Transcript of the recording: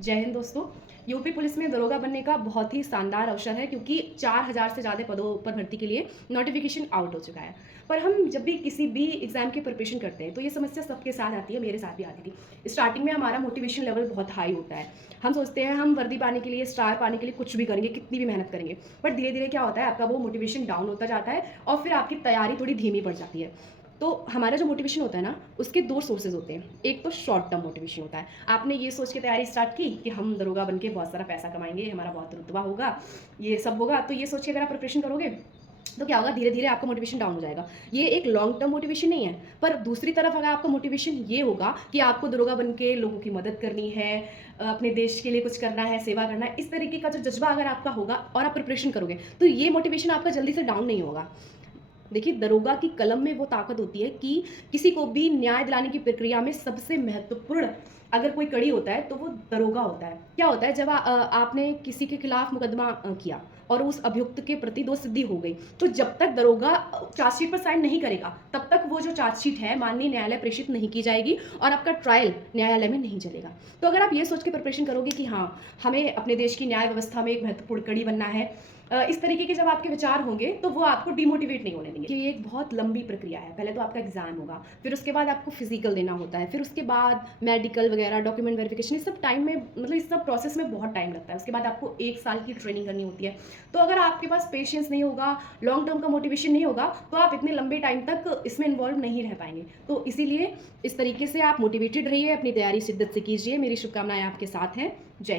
जय हिंद दोस्तों। UP police में दरोगा बनने का बहुत ही शानदार अवसर है क्योंकि 4000 से ज़्यादा पदों पर भर्ती के लिए नोटिफिकेशन आउट हो चुका है। पर हम जब भी किसी भी एग्ज़ाम की प्रिपरेशन करते हैं तो ये समस्या सबके साथ आती है, मेरे साथ भी आती थी। स्टार्टिंग में हमारा मोटिवेशन लेवल बहुत हाई होता है। हम सोचते हैं हम वर्दी पाने के लिए, स्टार पाने के लिए कुछ भी करेंगे, कितनी भी मेहनत करेंगे। बट धीरे-धीरे क्या होता है, आपका वो मोटिवेशन डाउन होता जाता है और फिर आपकी तैयारी थोड़ी धीमी पड़ जाती है। तो हमारा जो मोटिवेशन होता है ना, उसके 2 सोर्सेज़ होते हैं। एक तो शॉर्ट टर्म मोटिवेशन होता है। आपने ये सोच के तैयारी स्टार्ट की कि हम दरोगा बन के बहुत सारा पैसा कमाएँगे, हमारा बहुत रुतबा होगा, ये सब होगा। तो ये सोच के अगर आप प्रिपरेशन करोगे, तो क्या होगा, धीरे-धीरे आपका मोटिवेशन डाउन हो जाएगा। ये एक लॉन्ग टर्म मोटिवेशन नहीं है। पर दूसरी तरफ अगर आपका मोटिवेशन ये होगा कि आपको दरोगा बन के लोगों की मदद करनी है, अपने देश के लिए कुछ करना है, सेवा करना है, इस तरीके का जो जज़्बा अगर आपका होगा और आप प्रिपरेशन करोगे, तो ये मोटिवेशन आपका जल्दी से डाउन नहीं होगा। देखिए, दरोगा की कलम में वो ताकत होती है कि किसी को भी न्याय दिलाने की प्रक्रिया में सबसे महत्वपूर्ण अगर कोई कड़ी होता है तो वो दरोगा होता है। क्या होता है, जब आपने किसी के खिलाफ मुकदमा किया और उस अभियुक्त के प्रति दोषसिद्धि हो गई, तो जब तक दरोगा चार्जशीट पर साइन नहीं करेगा, तब तक वो जो चार्जशीट है माननीय न्यायालय प्रेषित नहीं की जाएगी और आपका ट्रायल न्यायालय में नहीं चलेगा। तो अगर आप ये सोच के प्रिपरेशन करोगे कि हाँ, हमें अपने देश की न्याय व्यवस्था में एक महत्वपूर्ण कड़ी बनना है, इस तरीके के जब आपके विचार होंगे तो वो आपको डिमोटिवेट नहीं होने देंगे। ये एक बहुत लंबी प्रक्रिया है। पहले तो आपका एग्जाम होगा, फिर उसके बाद आपको फिजिकल देना होता है, फिर उसके बाद मेडिकल वगैरह, डॉक्यूमेंट वेरिफिकेशन, इस सब टाइम में, मतलब इस सब प्रोसेस में बहुत टाइम लगता है। उसके बाद आपको 1 साल की ट्रेनिंग करनी होती है। तो अगर आपके पास पेशेंस नहीं होगा, लॉन्ग टर्म का मोटिवेशन नहीं होगा, तो आप इतने लंबे टाइम तक इसमें इन्वॉल्व नहीं रह पाएंगे। तो इसीलिए इस तरीके से आप मोटिवेटेड रहिए, अपनी तैयारी शिद्दत से कीजिए। मेरी शुभकामनाएं आपके साथ हैं। जय हिंद।